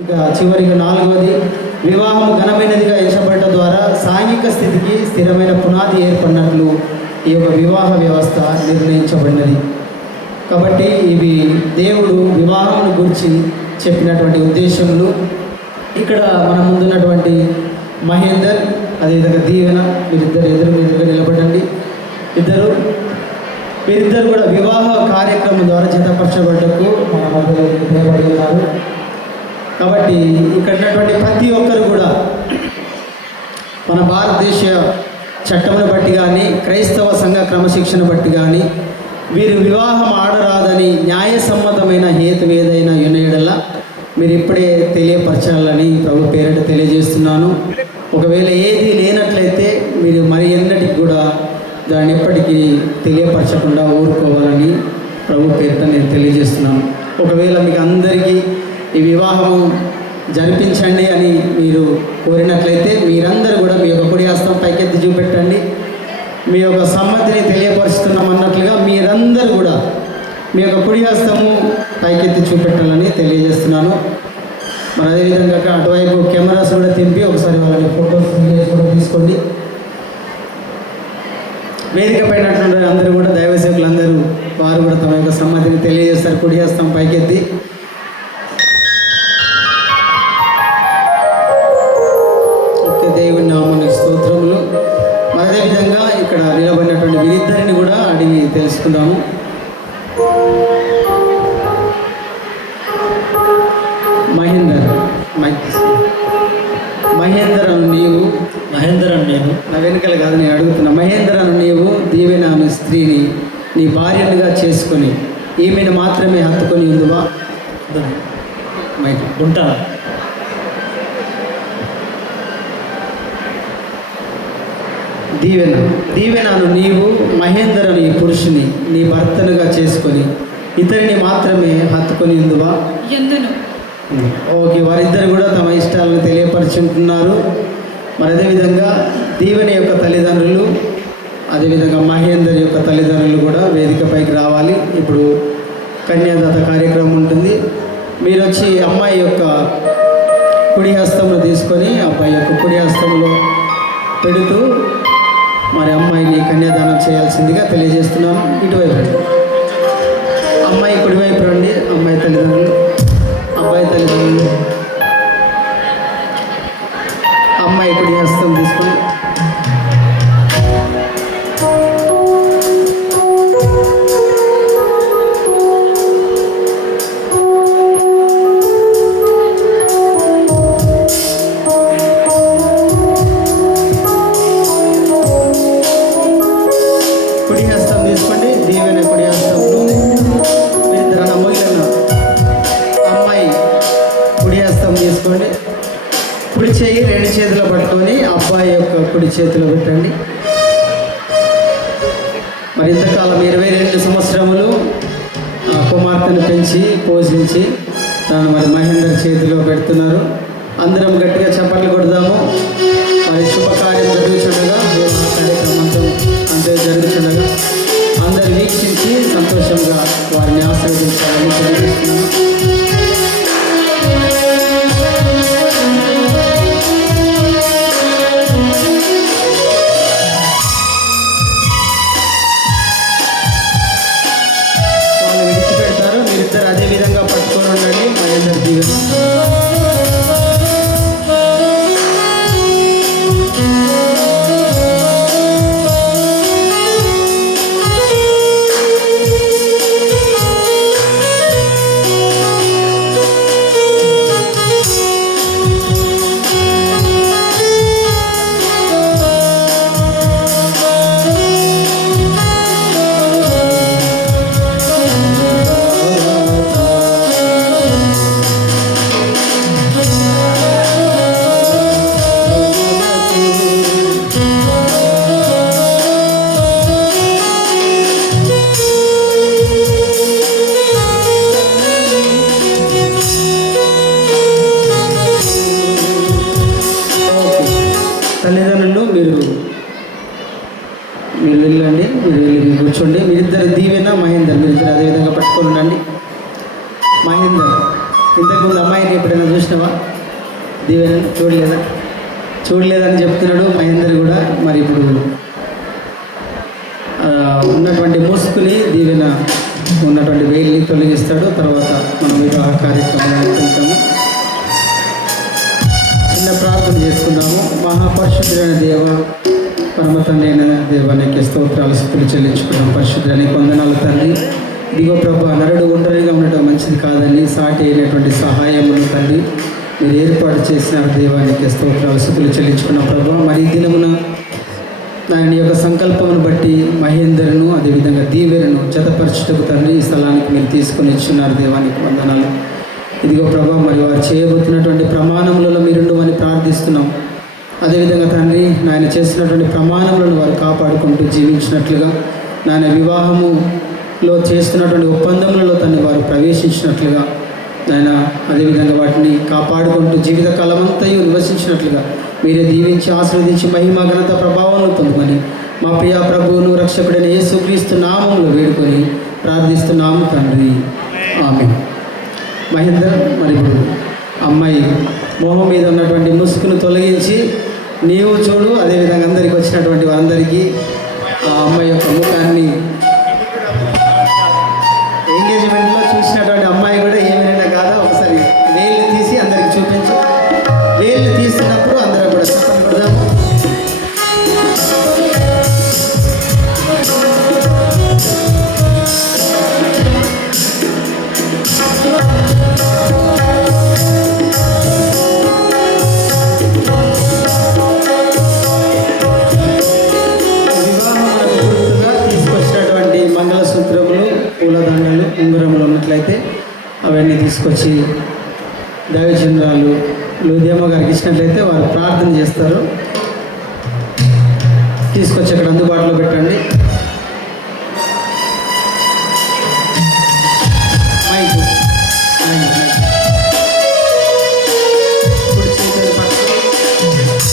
ఇక చివరిగా నాలుగవది, వివాహం ఘనమైనదిగా ఎంచబడటం ద్వారా సాంఘిక స్థితికి స్థిరమైన పునాది ఏర్పడినట్లు ఈ యొక్క వివాహ వ్యవస్థ నిర్ణయించబడినది. కాబట్టి ఇవి దేవుడు వివాహం గురించి చెప్పినటువంటి ఉద్దేశములు. ఇక్కడ మన ముందున్నటువంటి మహేందర్, అదేవిధంగా దీవెన, మీరిద్దరు ఎదురుగా నిలబడండి. వీరిద్దరు కూడా వివాహ కార్యక్రమం ద్వారా జతపరచబడ్డకు మన మధ్యలో నిలబడి ఉన్నారు. కాబట్టి ఇక్కడ ఉన్నటువంటి ప్రతి ఒక్కరు కూడా మన భారతదేశ చట్టమును బట్టి కానీ, క్రైస్తవ సంఘ క్రమశిక్షణ బట్టి కానీ, వీరు వివాహం ఆడరాదని న్యాయసమ్మతమైన హేతు ఏదైనా యునయడలా మీరు ఇప్పుడే తెలియపరచాలని ప్రభు పేరిట తెలియజేస్తున్నాను. ఒకవేళ ఏది లేనట్లయితే మీరు మరి ఎన్నటికి కూడా దాన్ని ఎప్పటికీ తెలియపరచకుండా ఊరుకోవాలని ప్రభు పేరిట నేను తెలియజేస్తున్నాను. ఒకవేళ మీకు అందరికీ ఈ వివాహము జరిపించండి అని మీరు కోరినట్లయితే మీరందరూ కూడా మీ యొక్క కుడి హస్తం పైకెత్తి చూపెట్టండి. మీ యొక్క సమ్మతిని తెలియపరుస్తున్నాం అన్నట్లుగా మీరందరూ కూడా మీ యొక్క కుడి హస్తము పైకెత్తి చూపెట్టాలని తెలియజేస్తున్నాను. మరి అదేవిధంగా అటువైపు కెమెరాస్ కూడా తింపి ఒకసారి వాళ్ళని ఫోటోస్ కూడా తీసుకోండి. వేదిక పైనటువంటి అందరూ కూడా దైవ సేవకులందరూ వారు కూడా తమ యొక్క సమ్మతిని తెలియజేస్తారు. కుడి హస్తం పైకెత్తి. దేవుని నామానికి స్తోత్రములు. మరి అదేవిధంగా ఇక్కడ నిలబడినటువంటి వీరిద్దరిని కూడా అడిగి తెలుసుకుందాము. మహేందర్ అను నేను నా వెనుకలు కాదు, నేను అడుగుతున్నా. మహేందర్ అను నీవు దీవెన అను స్త్రీని నీ భార్యనుగా చేసుకొని ఈమెను మాత్రమే హత్తుకొని ఉందువా? ఉంటా. దీవెనను నీవు మహేందర్ ఈ పురుషుని నీ భర్తనుగా చేసుకొని ఇతరిని మాత్రమే హత్తుకొని ఉందువా? ఓకే, వారిద్దరు కూడా తమ ఇష్టాలను తెలియపరుచుకుంటున్నారు. మరి అదేవిధంగా దీవెన యొక్క తల్లిదండ్రులు, అదేవిధంగా మహేందర్ యొక్క తల్లిదండ్రులు కూడా వేదికపైకి రావాలి. ఇప్పుడు కన్యాదాత కార్యక్రమం ఉంటుంది. మీరు వచ్చి అమ్మాయి యొక్క కుడి హస్తంలో తీసుకొని అబ్బాయి యొక్క కుడి హస్తంలో పెడుతూ మరి అమ్మాయిని కన్యాదానం చేయాల్సిందిగా తెలియజేస్తున్నాను. ఇటువైపు అమ్మాయి కుడివైపు రండి. అమ్మాయి తల్లిదండ్రులు, అబ్బాయి తల్లిదండ్రులు, అమ్మాయి కుడి హస్తం తీసుకొని కుడి చేయి రెండు చేతులు పట్టుకొని అబ్బాయి యొక్క కుడి చేతిలో పెట్టండి. మరి ఇంతకాలం 22 సంవత్సరములు కుమార్తెను పెంచి పోషించి తను మరి మహేందర్ చేతిలో పెడుతున్నారు. అందరం గట్టిగా చప్పట్లు కొడదాము. మరి శుభకార్యం జరుగుతుండగా, కార్యక్రమంతో అంతే జరుగుతుండగా అందరు వీక్షించి సంతోషంగా వారిని ఆశీర్వదించాలని తెలియజేస్తున్నాను. అదే విధంగా పట్టుకొని ఉండండి. మహేందర్ దీవెన తల్లిదండ్రులు మీరు వెళ్ళండి. మీరు వెళ్ళి కూర్చోండి. మీరిద్దరు దీవెన మహేందర్ మీరిద్దరు అదేవిధంగా పట్టుకొని ఉండండి. మహేందర్ ఇంతకుముందు అమ్మాయిని ఎప్పుడైనా చూసిన చూసినావా? దీవెన చూడలేదని చెప్తున్నాడు మహేందర్ కూడా. మరి ఇప్పుడు ఉన్నటువంటి ముసుకుని దీవెన ఉన్నటువంటి వేలిని తొలగిస్తాడు. తర్వాత మనం వివాహ కార్యక్రమానికి వెళ్తాము. చిన్న ప్రార్థన చేసుకుందాము. మహాపరిశుద్ధుడైన దేవ, పరమ తండ్రి అయిన దేవానికి స్తోత్రాలు స్తుతులు చెల్లించుకున్నాం. పరిశుద్ధునికి వందనాలు తండ్రి. ఇదిగో ప్రభు, నరుడు ఒంటరిగా ఉండటం మంచిది కాదని సాటి అయినటువంటి సహాయమును తండ్రి మీరు ఏర్పాటు చేసిన దేవానికి స్తోత్రాలు స్తుతులు చెల్లించుకున్నాం ప్రభు. మరి ఈ దినమున ఆయన యొక్క సంకల్పమును బట్టి మహేందర్ను అదేవిధంగా దీవెనను జతపరచుటకు తండ్రి ఈ స్థలానికి మీరు తీసుకొని ఇచ్చున్నారు. దేవానికి వందనాలు. ఇదిగో ప్రభా, మరి వారు చేయబోతున్నటువంటి ప్రమాణములలో మీరుండమని ప్రార్థిస్తున్నాం. అదేవిధంగా తండ్రి నాయన చేస్తున్నటువంటి ప్రమాణములను వారు కాపాడుకుంటూ జీవించినట్లుగా, నాయన వివాహములో చేస్తున్నటువంటి ఒప్పందములలో తండ్రి వారు ప్రవేశించినట్లుగా, నాయన అదేవిధంగా వాటిని కాపాడుకుంటూ జీవితకాలమంతయు నివసించినట్లుగా మీరే దీవించి ఆశీర్వదించి మహిమ ఘనత ప్రభావం పొందుమని మా ప్రియ ప్రభువును రక్షకుడైన యేసుక్రీస్తు నామములో వేడుకొని ప్రార్థిస్తున్నాము తండ్రి. ఆమేన్. మహేందర్, మరి ఇప్పుడు అమ్మాయి మొహం మీద ఉన్నటువంటి ముసుగును తొలగించి నీవు చూడు. అదేవిధంగా అందరికి వచ్చినటువంటి వారందరికీ ఆ అమ్మాయి యొక్క ముఖాన్ని ఎంగేజ్మెంట్లో చూసినటువంటి అమ్మాయి కూడా ఏమైనా కాదా ఒకసారి వేళ్ళు తీసి అందరికి చూపించు. వేళ్ళు తీసినప్పుడు అందరూ కూడా చెప్పండి కొడదాము. పూలదండలు, ఉంగరములు ఉన్నట్లయితే అవన్నీ తీసుకొచ్చి దైవజనురాలు లూదియమ్మ గారికి ఇచ్చినట్లయితే వారు ప్రార్థన చేస్తారు. తీసుకొచ్చి అక్కడ అందుబాటులో పెట్టండి.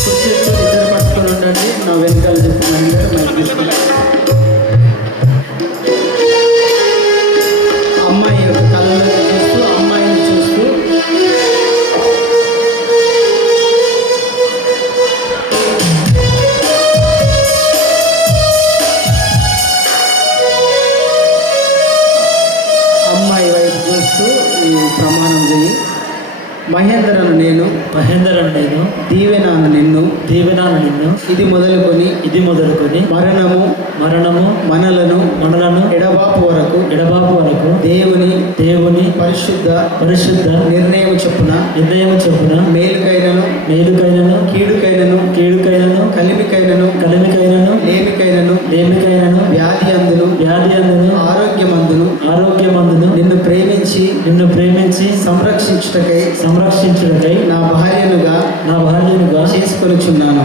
కుర్చీ ఇద్దరు పట్టుకొని ఉండండి. నా వెనకాల చెప్తున్నాను గారు మైక్ తీసుకుంటాను. అమ్మాయి యొక్క కళ్ళలోకి చూస్తూ, అమ్మాయిని చూస్తూ అమ్మాయి వైపు చూస్తూ ఈ ప్రమాణం చేయి. మహేందరను నేను దీవెనాను నిన్ను ఇది మొదలుకొని మరణము మనలను ఎడబాపు వరకు దేవుని పరిశుద్ధ నిర్ణయం చొప్పున మేలుకైనను కీడుకైనను కలిమికైనను లేమికైనను వ్యాధి అందును ఆరోగ్యమందును నిన్ను ప్రేమించి సంరక్షించుటకై నా భార్యనుగా చేసుకొనుచున్నాను.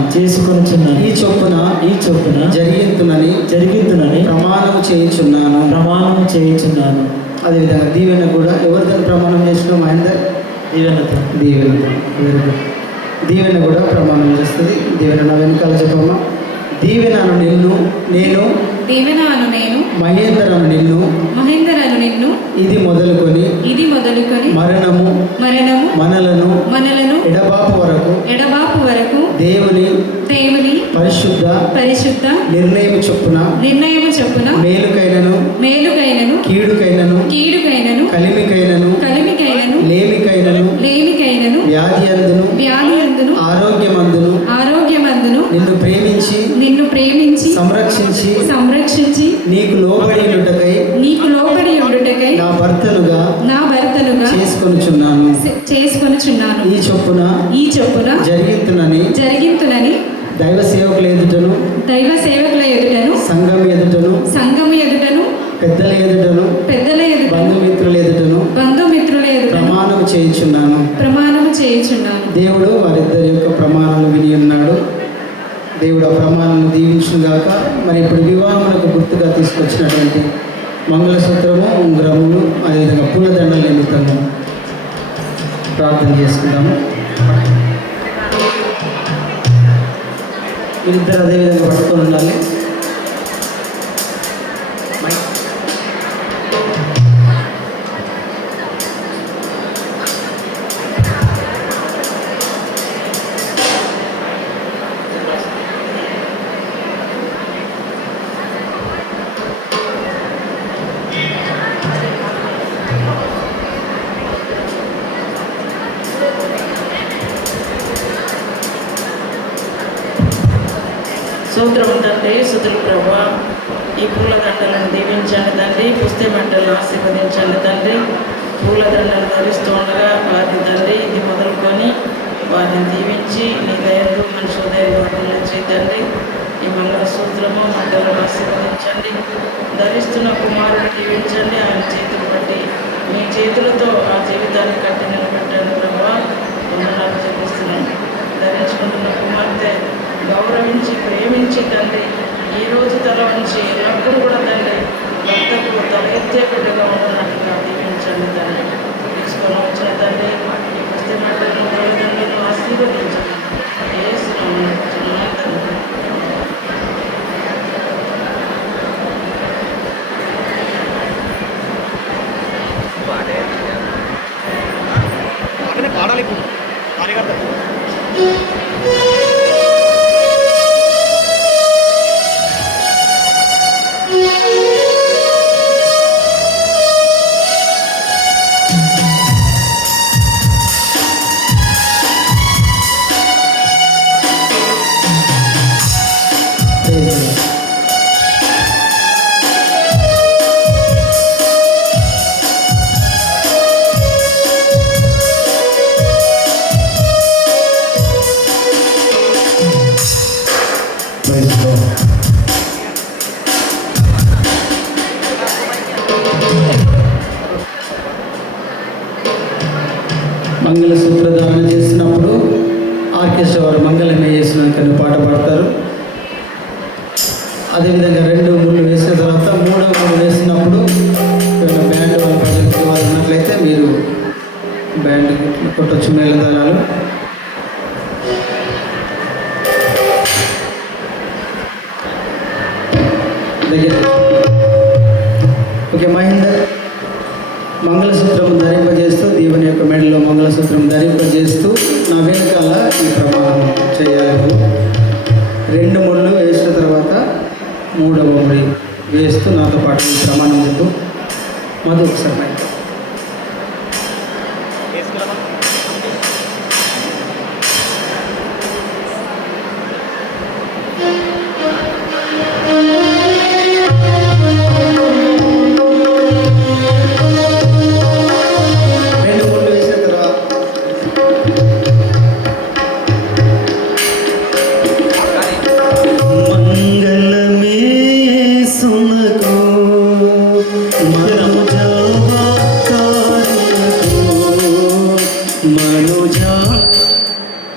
ఈ చొప్పున జరిగింతునని ప్రమాణం చేయించున్నాను. అదేవిధంగా దీవెన కూడా ఎవరితో ప్రమాణం చేసినా మహేందర్? దీవెన కూడా ప్రమాణం చేస్తుంది. దీవెన నా వెనకాల చెప్పమ్మా. దీవెనను నేను మహేందరను నిన్ను ఇది మొదలుకొని మరణము మనలను ఎడబాపు వరకు దేవుని పరిశుద్ధ నిర్ణయం చొప్పున మేలుకైనను కీడుకైనను కలిమికైనను లేమికైనను వ్యాధి అందును ఆరోగ్యమందును నిన్ను ప్రేమించి సంరక్షించి నీకు లోబడి ఉండుటకై నా భర్తనుగా చేసుకొనుచున్నాను. ఈ చొప్పున జరిగింతునని దైవ సేవకుల ఎదుటను సంఘం ఎదుటను పెద్దల ఎదుటను బంధుమిత్రుల ఎదుటను ప్రమాణం చేయించున్నాను. దేవుడు వారిద్దరి యొక్క ప్రమాణాలు విని ఉన్నాడు. దేవుడు ఆ ప్రమాణాలను దీవించుగాక. మరి ఇప్పుడు వివాహములకు గుర్తుగా తీసుకొచ్చినటువంటి మంగళసూత్రము, ఉంగరములు, అదేవిధంగా పూలదండల నిమిత్తము ప్రార్థన చేసుకుందాము. వీరిద్దరు అదేవిధంగా పట్టుకొని ఉండాలి. సూత్రం తండ్రి, సుతులు ప్రభా, ఈ పూలదండలను దీవించండి తండ్రి, పుస్తక మంటలను ఆశీర్వదించండి తండ్రి. పూలదండలు ధరిస్తూ ఉండగా వారిని తండ్రి ఇది మొదలుకొని వారిని దీవించి నీ దయతో మనుషు దైవం తండ్రి. ఈ మంగళసూత్రము మంటలను ఆశీర్వదించండి. ధరిస్తున్న కుమారుని దీవించండి. ఆయన చేతులు బట్టి మీ చేతులతో ఆ జీవితాన్ని కట్టి నిలబెట్టండి ప్రభా. వందనాలు చెల్లిస్తున్నాను. ధరించుకుంటున్న కుమార్తె గౌరవించి ప్రేమించి తండ్రి ఈ రోజు తల వంచి ఎల్లప్పుడూ కూడా తండ్రి భక్తకు తల ఎత్తే బిడ్డగా ఉన్నట్టుగా దీవించండి తండ్రి. తీసుకొని వచ్చిన తండ్రి ఈ పుస్తక మంటలను తల్లిదండ్రులను ఆశీర్వదించండి. యేసునామమున తండ్రి. పాడాలి మంగళసూత్ర ధారణ చేసినప్పుడు ఆర్కెస్ట్రా వారు మంగళమే చేసినాక పాట పాడతారు. అదేవిధంగా 2 ముళ్ళు వేసిన తర్వాత 3వ ముళ్ళు వేసినప్పుడు ఏమైనా బ్యాండ్ వాళ్ళు ప్రజలకు వాళ్ళు ఉన్నట్లయితే మీరు బ్యాండ్ కొట్టొచ్చు మేళదానాలు. ఓకే, మహేందర్ మంగళసూత్రం ధరింపజేస్తూ దేవుని యొక్క మెడలో మంగళసూత్రం ధరింపజేస్తూ నా వెనకాల ఈ ప్రమాణం చేయాలి. 2 ముళ్ళు వేసిన తర్వాత 3వ ముడి వేస్తూ నాతో పాటు ఈ ప్రమాణం చెప్పు. మధు ఒకసారి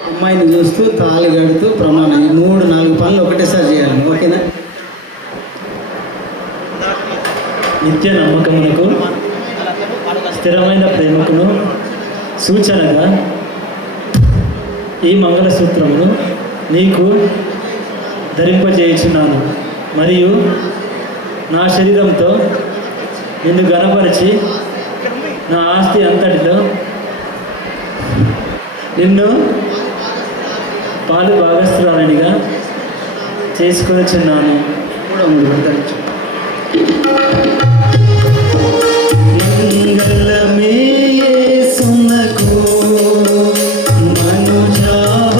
అమ్మాయిని చూస్తూ తాళి కడుతూ ప్రమాణం ఈ 3-4 పనులు ఒకటేసారి చేయాలి. ఓకేనా? నిత్య నమ్మకమునకు స్థిరమైన ప్రేమకును సూచనగా ఈ మంగళసూత్రమును నీకు ధరింపజేయుచున్నాను. మరియు నా శరీరంతో నిన్ను గణపరిచి నా ఆస్తి అంతటిలో నిన్ను పాలు భాగస్థురాలనిగా చేసుకొనిచున్నాను. మంగళమే యేసునకు మనుజావతారునకు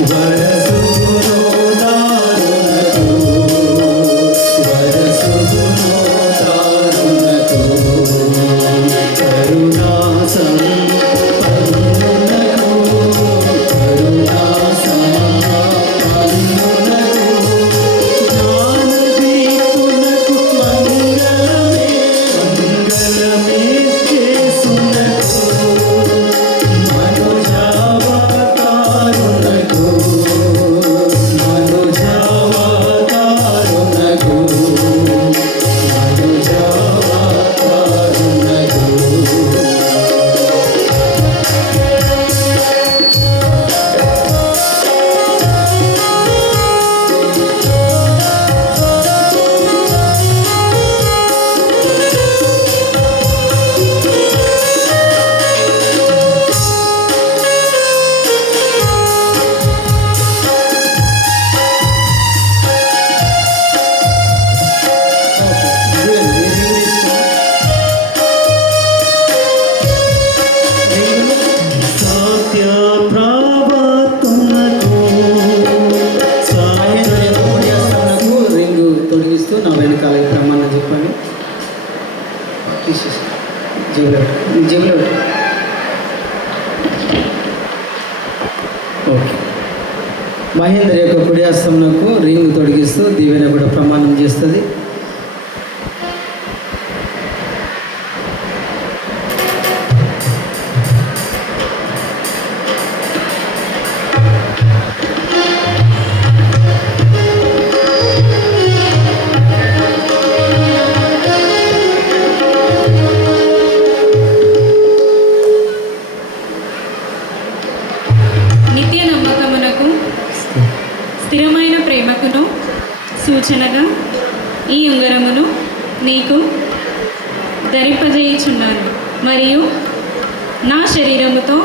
వరసుగుణో దారుణకు వరసుగుణో దారుణకు కరుణా సంపన్నునకు కరుణా సంపన్నునకు జ్ఞానదీపునకు మంగళమే మంగళమే చేసునకు మనుజావతారునకు మనుజావతారునకు సత్య ప్రభాతునకు మహేందర్ యొక్క కుడి హస్తమునకు రింగు తొడిగిస్తూ నా వెనకాల ఈ ప్రమాణం చెప్పండి. తీసేసి జేబులో పెట్టు. జేబులో పెట్టు. ఓకే. మహేందర్ యొక్క కుడి హస్తమునకు రింగు తొడిగిస్తూ దీవెన కూడా ప్రమాణం చేస్తుంది. నిత్య నమ్మకమునకు స్థిరమైన ప్రేమకును సూచనగా ఈ ఉంగరమును నీకు ధరింపజేయుచున్నాను మరియు నా శరీరముతో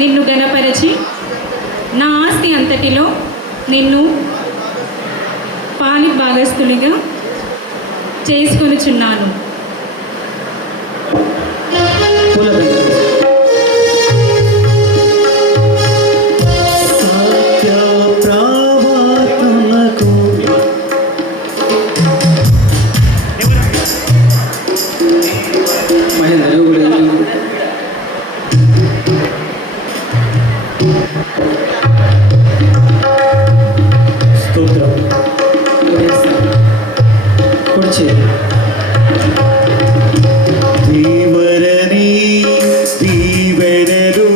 నిన్ను గణపరచి నా ఆస్తి అంతటిలో నిన్ను పాలి భాగస్థునిగా చేసుకొనుచున్నాను. పూలదండ. సత్య ప్రభాతునకు మహేందర్ నువ్వు కూడా వెళ్ళు. స్తోత్రం. కుడి హస్తం. కుడి చేయి. దీవరని దీవెనలు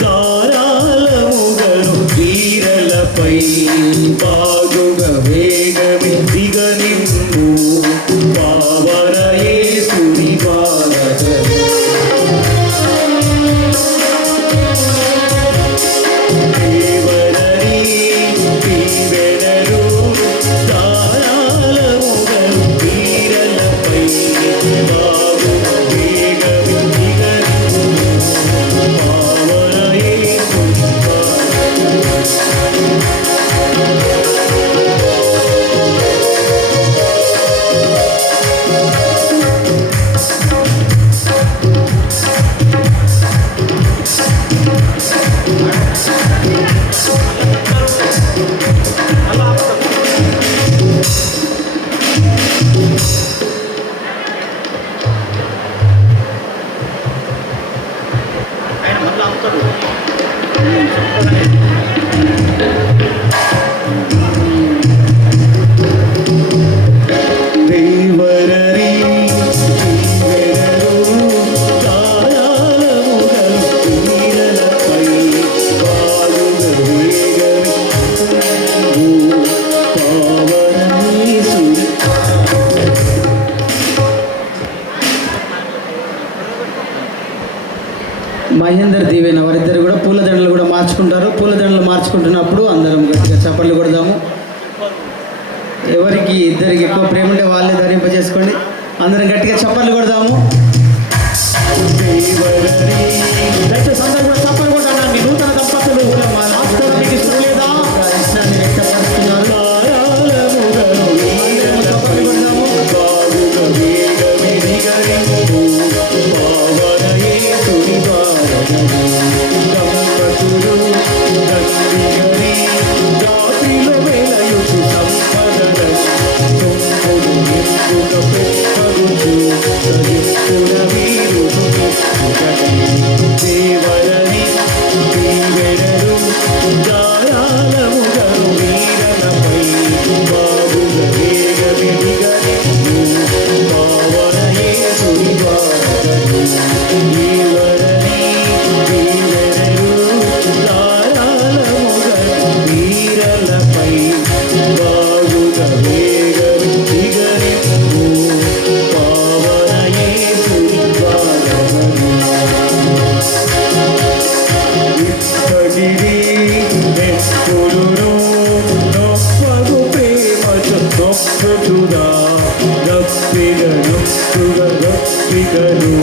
ధారాళముగను వీరలపై బాగుగా వేగమి దిగనిమ్ము పావన యేసుని బాలగను దేవరని దీవెనలు ధారాళముగను వీరలపై బాగుగా వేగమి దిగనిమ్ము పావన యేసుని బాలగను దేవరరి దీవెనలు ధారాళముగను వీరలపై బాగుగా వేగమి పావన యేసుని మహేందర్ దీవెన వారిద్దరు కూడా పూలదండలు కూడా మార్చుకుంటారు. పూలదండలు మార్చుకుంటున్నప్పుడు అందరం గట్టిగా చప్పట్లు కొడదాము. ఎవరికి ఇద్దరికి ఎక్కువ ప్రేమ ఉంటే వాళ్ళే ధరింపజేసుకోండి. అందరం గట్టిగా చప్పట్లు కొడదాము. దయచేసి అందరూ కూడా చప్పట్లు కొట్టాలండి. నూతన దంపతులు మా వాస్తవానికి ఇష్టం లేదా ఇష్టాన్ని వ్యక్తపరుస్తున్నారు. అందరం చప్పట్లు కొడదాము. బాగుగా వేగమి దిగనిమ్ము పావన యేసుని బాలగను దంపతులు దండిగా నొచ్చిరి నెప్పుడును నొప్పగు ప్రేమతో నొప్పుచుదా గప్పిగ నొప్పుగ గప్పిగను